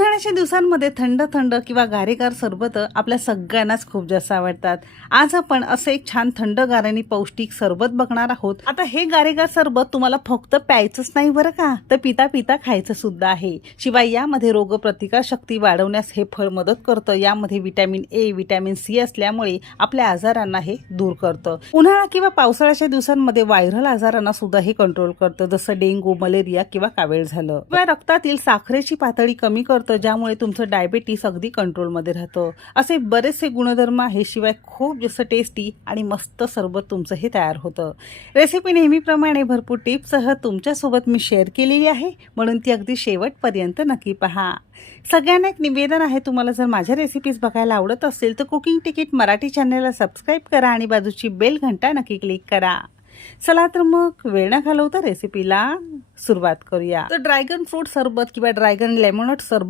उन्हाळ्याच्या दिवसांमध्ये थंड थंड किंवा गारेगार सरबत आपल्या सगळ्यांनाच खूप जास्त आवडतात। आज आपण असं एक छान थंडगार आणि पौष्टिक सरबत बघणार आहोत। आता हे गारेगार सरबत तुम्हाला फक्त प्यायचंच नाही बरं का, तर पिता पिता खायचं सुद्धा आहे। शिवाय यामध्ये रोगप्रतिकार शक्ती वाढवण्यास हे फळ मदत करतं। यामध्ये विटॅमिन ए, विटॅमिन सी असल्यामुळे आपल्या आजारांना हे दूर करतं। उन्हाळा किंवा पावसाळ्याच्या दिवसांमध्ये व्हायरल आजारांना सुद्धा हे कंट्रोल करतं, जसं डेंग्यू, मलेरिया किंवा कावीळ झालं। किंवा रक्तातील साखरेची पातळी कमी करतं, ज्यामुळे तुमचं डायबिटीस अगदी कंट्रोलमध्ये राहतं। असे बरेचसे गुणधर्म आहे। शिवाय खूप जास्त टेस्टी आणि मस्त सरबत तुमचं हे तयार होतं। रेसिपी नेहमीप्रमाणे भरपूर टिप्ससह तुमच्यासोबत मी शेअर केलेली आहे, म्हणून ती अगदी शेवटपर्यंत नक्की पहा। सगळ्यांना एक निवेदन आहे, तुम्हाला जर माझ्या रेसिपीज बघायला आवडत असेल तर कुकिंग तिकीट मराठी चॅनलला सबस्क्राईब करा आणि बाजूची बेल घंटा नक्की क्लिक करा। चला तर मग वेळ न घालवता रेसिपीला सुरुवात करूया। तर ड्रॅगन फ्रूट सरबत किंवा ड्रॅगन लेमोनेड सरबत